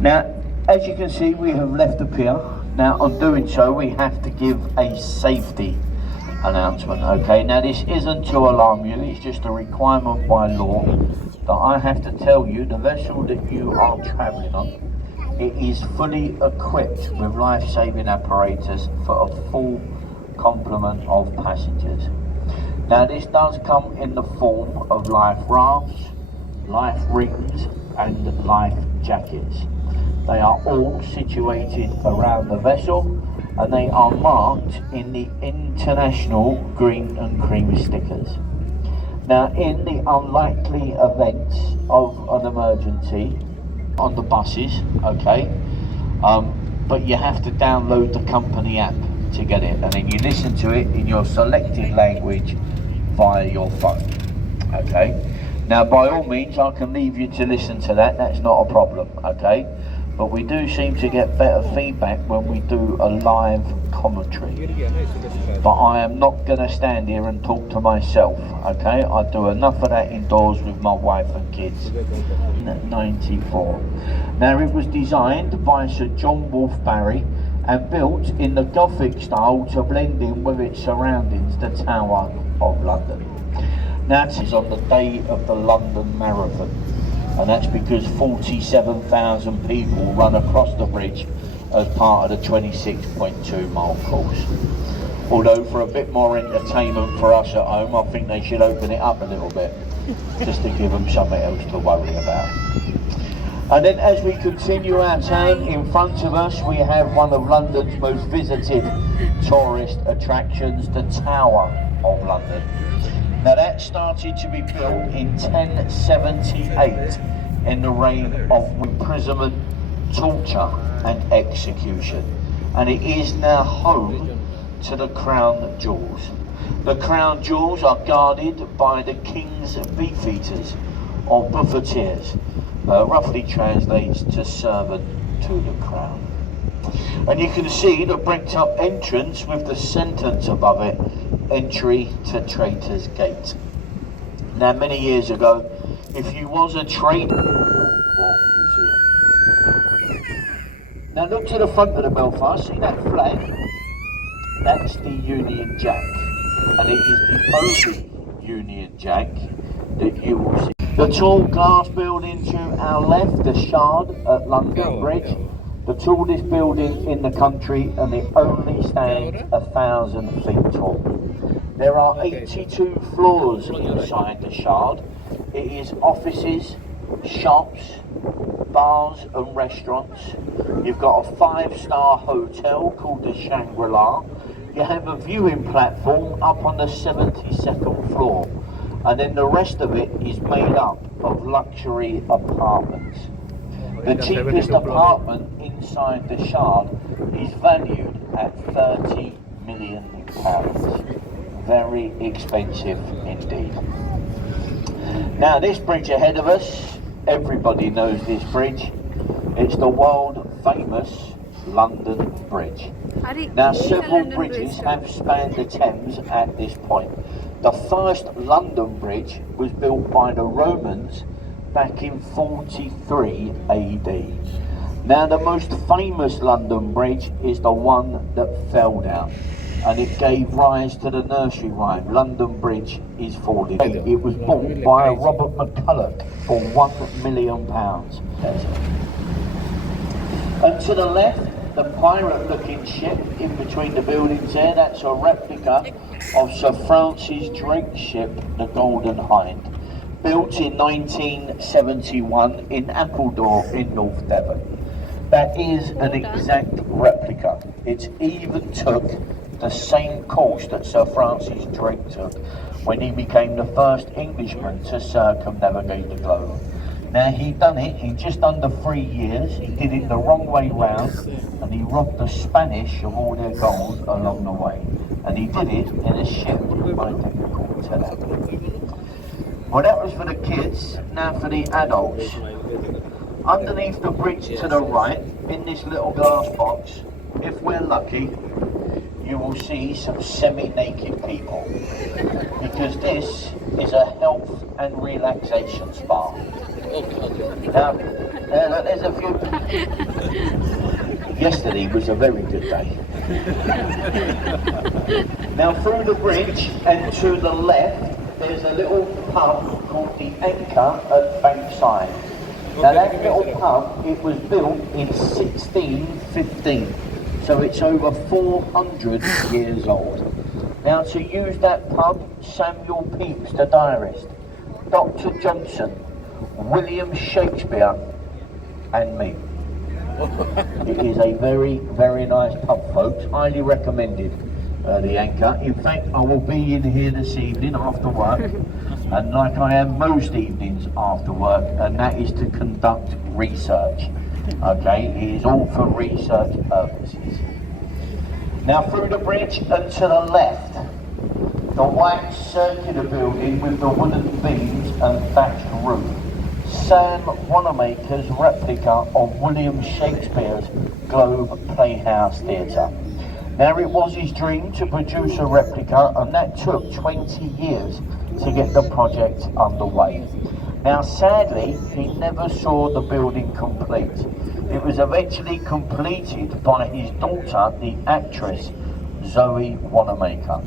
Now, as you can see, we have left the pier. Now, on doing so, we have to give a safety announcement, okay? Now, this isn't to alarm you, it's just a requirement by law that I have to tell you the vessel that you are travelling on, it is fully equipped with life-saving apparatus for a full complement of passengers. Now, this does come in the form of life rafts, life rings and life jackets. They are all situated around the vessel and they are marked in the international green and cream stickers. Now, in the unlikely event of an emergency on the buses, okay, but you have to download the company app to get it, and then you listen to it in your selected language via your phone, okay? Now, by all means, I can leave you to listen to that, that's not a problem, okay? But we do seem to get better feedback when we do a live commentary. But I am not going to stand here and talk to myself, okay? I do enough of that indoors with my wife and kids. 94. Now, it was designed by Sir John Wolfe Barry and built in the Gothic style to blend in with its surroundings, the Tower of London. Now, it is on the day of the London Marathon, and that's because 47,000 people run across the bridge as part of the 26.2 mile course. Although for a bit more entertainment for us at home, I think they should open it up a little bit, just to give them something else to worry about. And then as we continue our turn, in front of us we have one of London's most visited tourist attractions, the Tower of London. Now, that started to be built in 1078 in the reign of imprisonment, torture and execution, and it is now home to the Crown Jewels. The Crown Jewels are guarded by the King's Beefeaters or Buffeteers, roughly translates to servant to the Crown. And you can see the bricked up entrance with the sentence above it, entry to Traitor's Gate. Now, many years ago, if you was a traitor, now look to the front of the Belfast, see that flag? That's the Union Jack, and it is the only Union Jack that you will see. The tall glass building to our left, the Shard at London Bridge, the tallest building in the country, and it only stands 1,000 feet tall. There are 82 floors inside the Shard. It is offices, shops, bars and restaurants. You've got a 5-star hotel called the Shangri-La. You have a viewing platform up on the 72nd floor. And then the rest of it is made up of luxury apartments. The cheapest apartment inside the Shard is valued at £30 million. Very expensive indeed. Now, this bridge ahead of us, everybody knows this bridge. It's the world famous London Bridge. Now, several bridges have spanned the Thames at this point. The first London Bridge was built by the Romans back in 43 AD. Now, the most famous London Bridge is the one that fell down, and it gave rise to the nursery rhyme, London Bridge is falling. It was bought by Robert McCulloch for £1 million. And to the left, the pirate-looking ship in between the buildings there, that's a replica of Sir Francis Drake's ship, the Golden Hind, built in 1971 in Appledore in North Devon. That is an exact replica. It even took the same course that Sir Francis Drake took when he became the first Englishman to circumnavigate the globe. Now, he done it in just under 3 years. He did it the wrong way round, and he robbed the Spanish of all their gold along the way. And he did it in a ship identical to that. Well, that was for the kids. Now for the adults. Underneath the bridge to the right, in this little glass box, if we're lucky, you will see some semi-naked people, because this is a health and relaxation spa. Now, Look, there's a few. Yesterday was a very good day. Now through the bridge and to the left, there's a little pub called the Anchor at Bankside. Now that little pub, it was built in 1615, so it's over 400 years old. Now to use that pub, Samuel Pepys, the diarist, Dr. Johnson, William Shakespeare and me. It is a very, very nice pub, folks. Highly recommended, the Anchor. In fact, I will be in here this evening after work, and like I am most evenings after work, and that is to conduct research. Okay, it is all for research purposes. Now through the bridge and to the left, the white circular building with the wooden beams and thatched roof. Sam Wanamaker's replica of William Shakespeare's Globe Playhouse Theatre. Now it was his dream to produce a replica, and that took 20 years to get the project underway. Now sadly, he never saw the building complete. It was eventually completed by his daughter, the actress Zoe Wanamaker.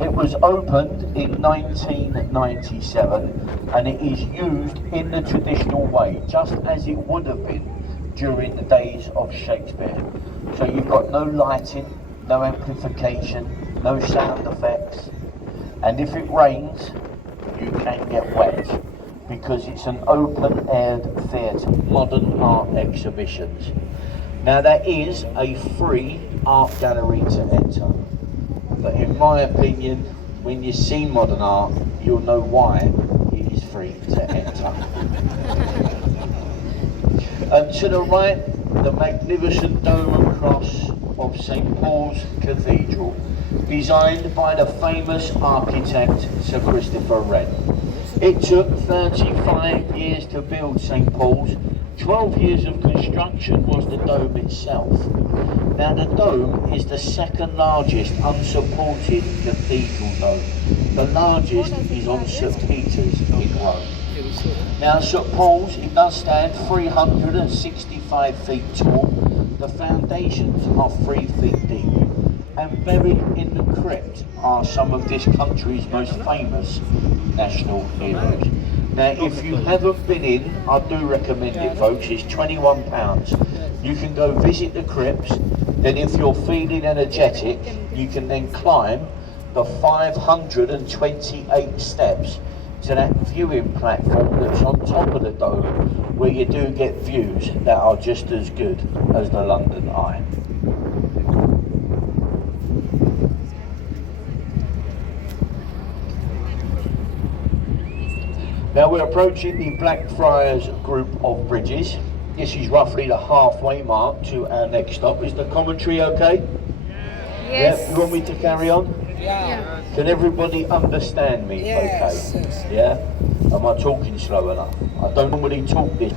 It was opened in 1997, and it is used in the traditional way, just as it would have been during the days of Shakespeare. So you've got no lighting, no amplification, no sound effects, and if it rains, you can get wet, because it's an open-aired theatre, modern art exhibitions. Now that is a free art gallery to enter. But in my opinion, when you see modern art, you'll know why it is free to enter. And to the right, the magnificent dome and cross of St. Paul's Cathedral, designed by the famous architect Sir Christopher Wren. It took 35 years to build St. Paul's. 12 years of construction was the dome itself. Now the dome is the second largest unsupported cathedral dome. The largest is on St. Peter's in Rome. Now St. Paul's, it does stand 365 feet tall. The foundations are 3 feet deep. And buried in the crypt are some of this country's most famous national heroes. Now, if you haven't been in, I do recommend it, folks. It's £21. You can go visit the crypts. Then if you're feeling energetic, you can then climb the 528 steps to that viewing platform that's on top of the dome, where you do get views that are just as good as the London Eye. Now we're approaching the Blackfriars group of bridges. This is roughly the halfway mark to our next stop. Is the commentary okay? Yes. Yeah, you want me to carry on? Yeah. Can everybody understand me? Yes. Okay? Yeah? Am I talking slow enough? I don't normally talk this.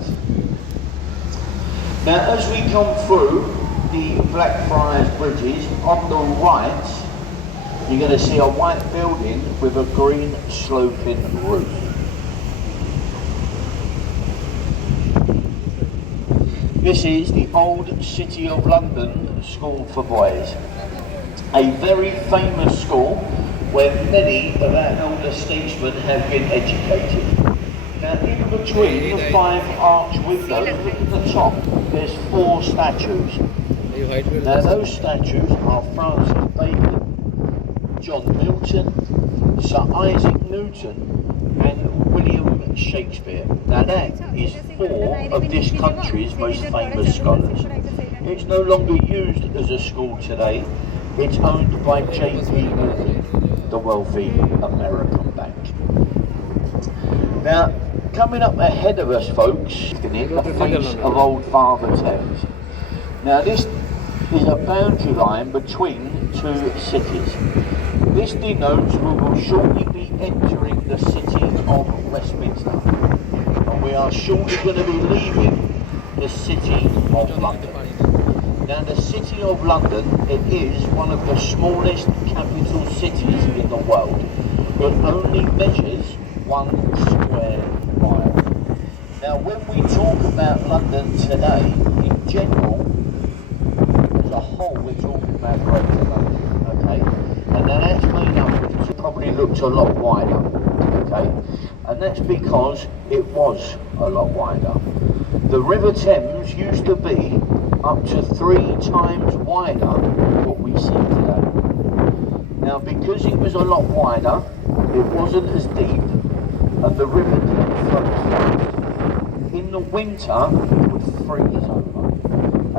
Now as we come through the Blackfriars bridges, on the right, you're going to see a white building with a green sloping roof. This is the old City of London School for Boys, a very famous school where many of our elder statesmen have been educated. Now in between the 5 arch windows, look at the top, there's 4 statues. Now those statues are Francis Bacon, John Milton, Sir Isaac Newton and William Shakespeare. Now that is 4 of this country's most famous scholars. It's no longer used as a school today. It's owned by J.P. Morgan, the wealthy American bank. Now, coming up ahead of us, folks, in the face of Old Father Thames. Now this is a boundary line between 2 cities. This denotes we will shortly be entering the city of Westminster, and we are shortly going to be leaving the city of London. Now the city of London, it is one of the smallest capital cities in the world. It only measures 1 square mile. Now when we talk about London today, in general, as a whole, we're talking about Greater London, okay? And now that's made up, it probably looks a lot wider, okay? And that's because it was a lot wider. The River Thames used to be up to 3 times wider than what we see today. Now because it was a lot wider, it wasn't as deep, and the river didn't flow fast. In the winter, it would freeze over.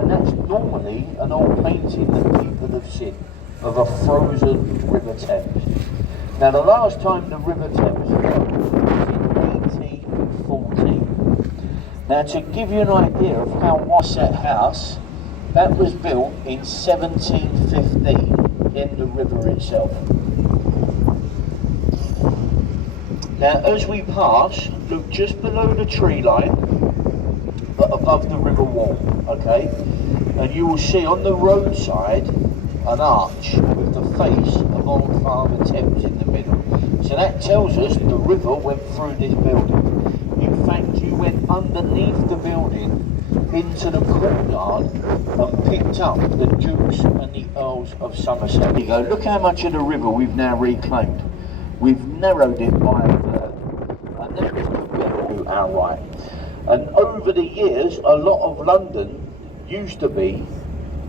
And that's normally an old painting that people have seen of a frozen River Thames. Now the last time the River Thames froze was in 1814. Now to give you an idea of how was that house, that was built in 1715 in the river itself. Now as we pass, look just below the tree line, but above the river wall, okay? And you will see on the roadside an arch with the face of Old Father Thames in the middle. So that tells us the river went through this building. In fact, you went underneath the building into the courtyard and picked up the Dukes and the Earls of Somerset. There you go, look how much of the river we've now reclaimed. We've narrowed it by a third, and that is compared to our right. And over the years, a lot of London used to be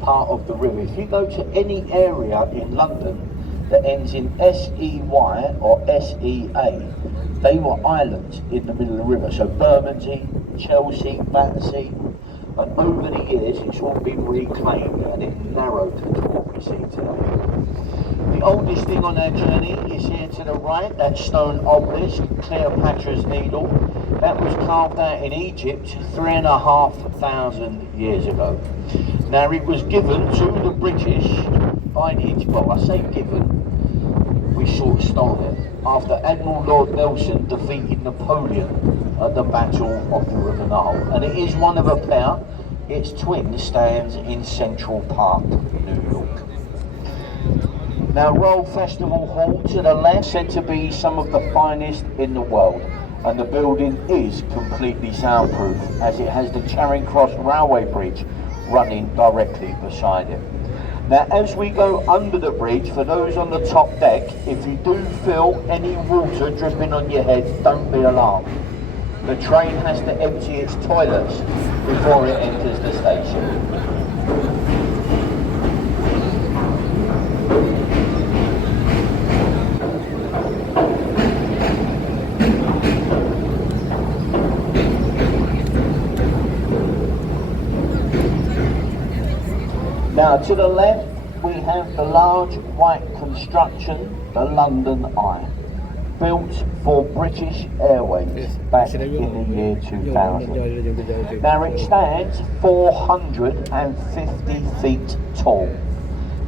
part of the river. If you go to any area in London that ends in S-E-Y or S-E-A, they were islands in the middle of the river. So Bermondsey, Chelsea, Battersea, and over the years it's all been reclaimed and it narrowed to what we see today. The oldest thing on our journey is here to the right, that stone obelisk, Cleopatra's Needle. That was carved out in Egypt 3,500 years ago. Now it was given to the British by the, well I say given, we sort of stole it, after Admiral Lord Nelson defeated Napoleon at the Battle of the River Nile. And it is one of a pair. Its twin stands in Central Park, New York. Now Royal Festival Hall to the left, said to be some of the finest in the world. And the building is completely soundproof as it has the Charing Cross Railway Bridge running directly beside it. Now as we go under the bridge, for those on the top deck, if you do feel any water dripping on your head, don't be alarmed. The train has to empty its toilets before it enters the station. Now to the left we have the large white construction, the London Eye, built for British Airways back in the year 2000. Now it stands 450 feet tall.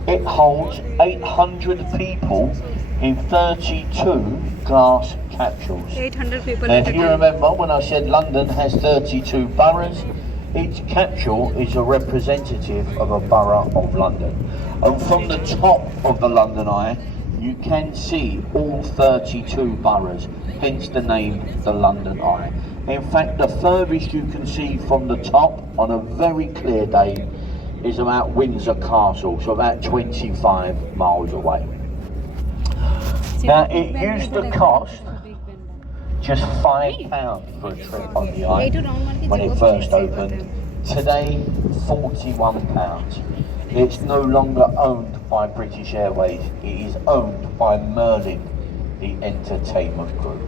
It holds 800 people in 32 glass capsules. 800 people. Now, if you remember when I said London has 32 boroughs, each capsule is a representative of a borough of London. And from the top of the London Eye, you can see all 32 boroughs, hence the name, the London Eye. In fact, the furthest you can see from the top on a very clear day is about Windsor Castle, so about 25 miles away. Now, it used to cost just £5 for a trip on the Eye when it first opened. Today, £41. It's no longer owned by British Airways, it is owned by Merlin, the entertainment group.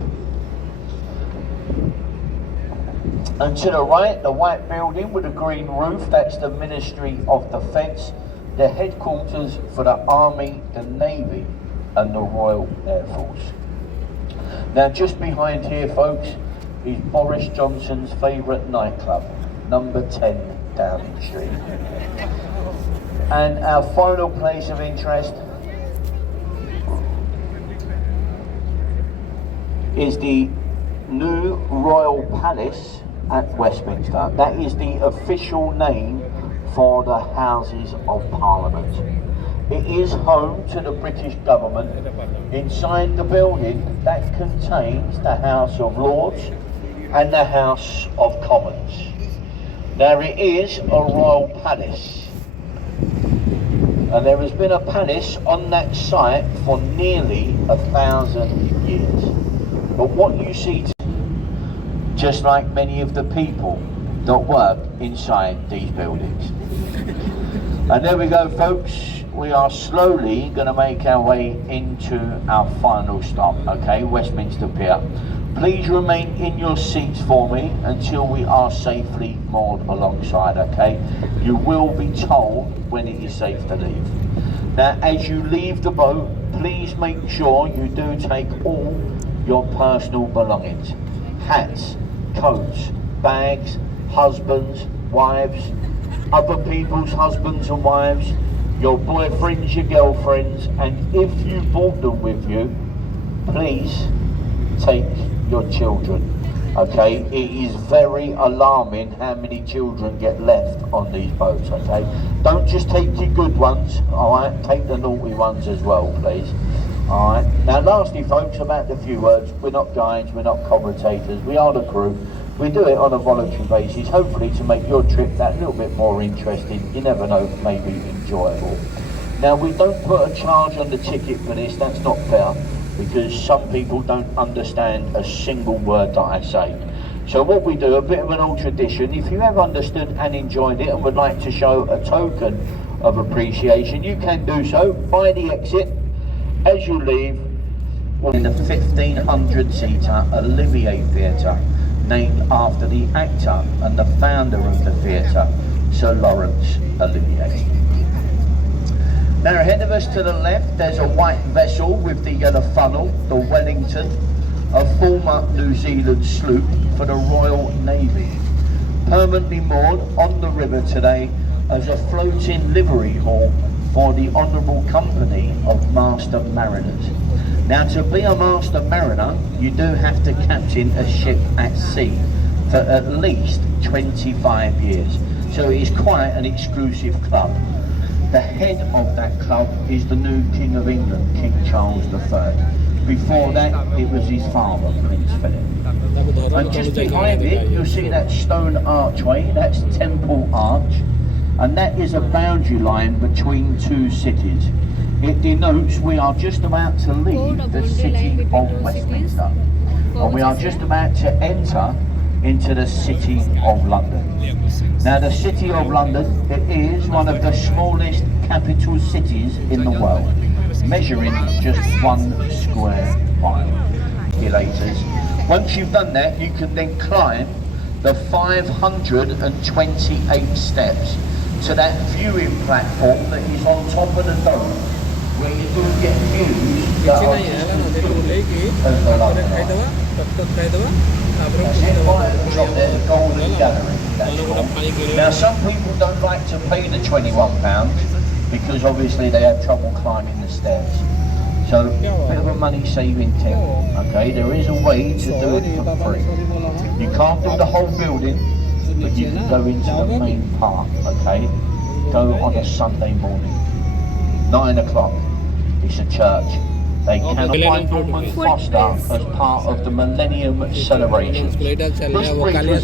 And to the right, the white building with a green roof, that's the Ministry of Defence, the headquarters for the Army, the Navy and the Royal Air Force. Now just behind here, folks, is Boris Johnson's favourite nightclub, number 10 Downing Street. And our final place of interest is the new Royal Palace at Westminster. That is the official name for the Houses of Parliament. It is home to the British government. Inside the building, that contains the House of Lords, and the House of Commons. Now it is a royal palace, and there has been a palace on that site for nearly 1,000 years. But what you see, just like many of the people that work inside these buildings. And there we go, folks. We are slowly going to make our way into our final stop, okay, Westminster Pier. Please remain in your seats for me until we are safely moored alongside, okay? You will be told when it is safe to leave. Now, as you leave the boat, please make sure you do take all your personal belongings. Hats, coats, bags, husbands, wives, other people's husbands and wives, your boyfriends, your girlfriends, and if you brought them with you, please take your children, okay? It is very alarming how many children get left on these boats, okay? Don't just take your good ones, alright? Take the naughty ones as well, please. Alright, now lastly folks, about the few words, we're not guides, we're not commentators, we are the crew. We do it on a voluntary basis, hopefully to make your trip that little bit more interesting, you never know, maybe enjoyable. Now we don't put a charge on the ticket for this, that's not fair, because some people don't understand a single word that I say. So what we do, a bit of an old tradition, if you have understood and enjoyed it and would like to show a token of appreciation, you can do so by the exit. As you leave, in the 1,500-seater Olivier Theatre, named after the actor and the founder of the theatre, Sir Laurence Olivier. Now ahead of us to the left, there's a white vessel with the yellow funnel, the Wellington, a former New Zealand sloop for the Royal Navy, permanently moored on the river today as a floating livery hall for the Honourable Company of Master Mariners. Now to be a Master Mariner, you do have to captain a ship at sea for at least 25 years. So it is quite an exclusive club. The head of that club is the new King of England, King Charles III. Before that, it was his father, Prince Philip. And just behind it, you'll see that stone archway, that's Temple Arch, and that is a boundary line between two cities. It denotes we are just about to leave the city of Westminster, and we are just about to enter into the city of London. Now the city of London, it is one of the smallest capital cities in the world, measuring just 1 square mile. Once you've done that, you can then climb the 528 steps to that viewing platform that is on top of the dome, where you do get views that are just as good as the London Eye. That's it, right at the top there, the Golden Gallery, that's called. Now some people don't like to pay the £21 because obviously they have trouble climbing the stairs. So, a bit of a money saving tip, okay? There is a way to do it for free. You can't do the whole building, but you can go into the main part, okay? Go on a Sunday morning, 9 o'clock, it's a church. They cannot find Norman Foster as part of the Millennium Celebration. This bridge was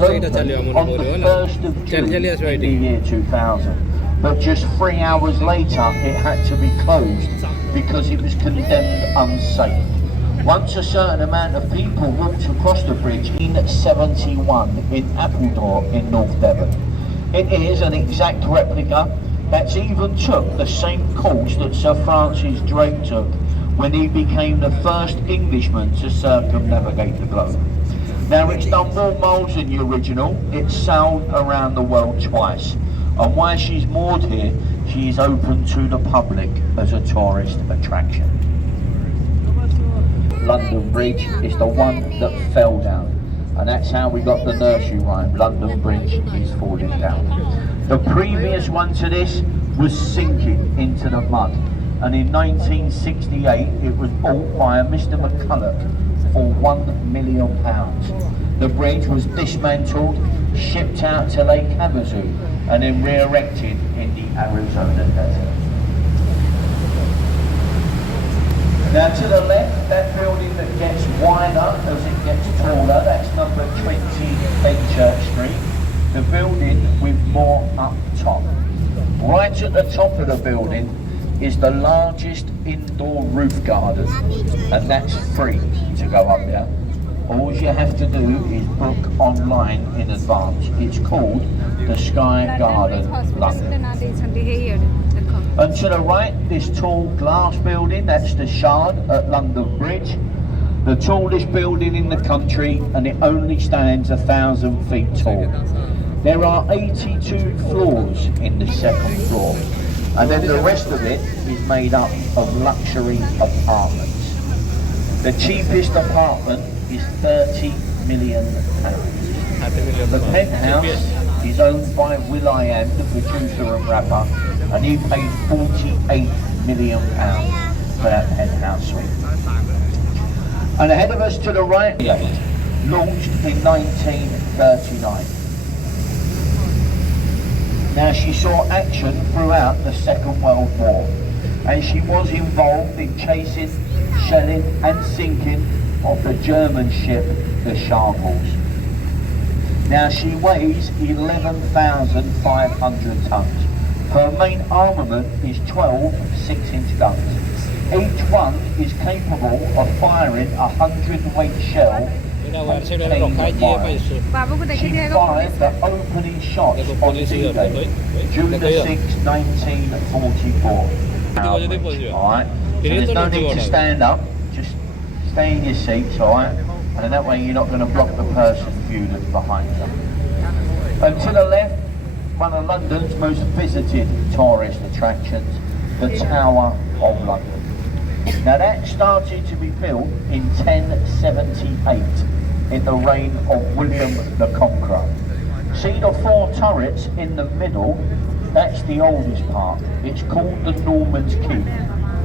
opened on the 1st of June in the year 2000, but just 3 hours later it had to be closed because it was condemned unsafe. Once a certain amount of people walked across the bridge in 71 in Appledore in North Devon. It is an exact replica that's even took the same course that Sir Francis Drake took when he became the first Englishman to circumnavigate the globe. Now it's done more miles than the original, it's sailed around the world twice. And while she's moored here, she is open to the public as a tourist attraction. London Bridge is the one that fell down, and that's how we got the nursery rhyme, London Bridge is falling down. The previous one to this was sinking into the mud, and in 1968 it was bought by a Mr. McCulloch for £1 million. The bridge was dismantled, shipped out to Lake Havasu, and then re-erected in the Arizona desert. Now to the left, that building that gets wider as it gets taller, that's number 20 Benchurch Street. The building with more up top. Right at the top of the building is the largest indoor roof garden, and that's free to go up there. All you have to do is book online in advance. It's called the Sky Garden London. And to the right, this tall glass building, that's the Shard at London Bridge. The tallest building in the country, and it only stands 1,000 feet tall. There are 82 floors in the second floor, and then the rest of it is made up of luxury apartments. The cheapest apartment is £30 million. The penthouse is owned by will.i.am, the producer and rapper, and he paid £48 million for that penthouse suite. And ahead of us to the right, launched in 1939. Now she saw action throughout the Second World War, and she was involved in chasing, shelling and sinking of the German ship, the Sharples. Now she weighs 11,500 tons. Her main armament is 12 6-inch guns. Each one is capable of firing a 100-weight shell. She fired the opening shots on D-Day, June the 6th, 1944. Alright, so there's no need to stand up, just stay in your seats, alright? And that way you're not going to block the person's view that's behind you. And to the left, one of London's most visited tourist attractions, the Tower of London. Now that started to be built in 1078 in the reign of William the Conqueror. See the 4 turrets in the middle? That's the oldest part. It's called the Norman's Keep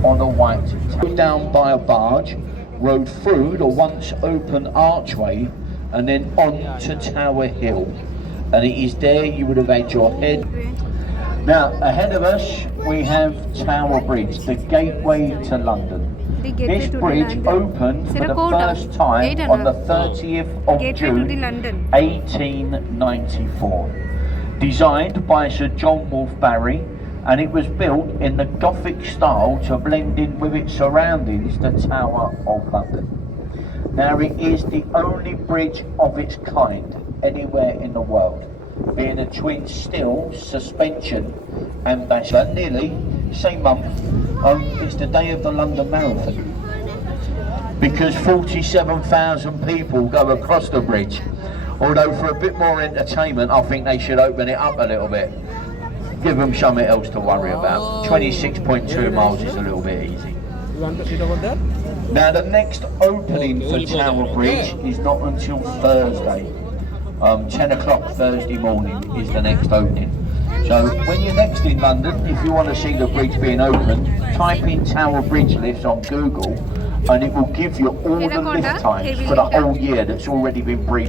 on a white tower. Down by a barge, rode through the once open archway and then on to Tower Hill. And it is there you would have had your head. Now ahead of us we have Tower Bridge, the gateway to London. This bridge opened for the first time on the 30th of June 1894. Designed by Sir John Wolfe Barry, and it was built in the Gothic style to blend in with its surroundings, the Tower of London. Now it is the only bridge of its kind anywhere in the world, being a twin steel suspension and bachelor. Nearly same month, it's the day of the London Marathon, because 47,000 people go across the bridge. Although for a bit more entertainment, I think they should open it up a little bit, give them something else to worry about. 26.2 miles is a little bit easy. Now the next opening for Tower Bridge is not until Thursday. 10 o'clock Thursday morning is the next opening. So when you're next in London, if you want to see the bridge being opened, type in Tower Bridge lifts on Google, and it will give you all the lift times for the whole year that's already been pre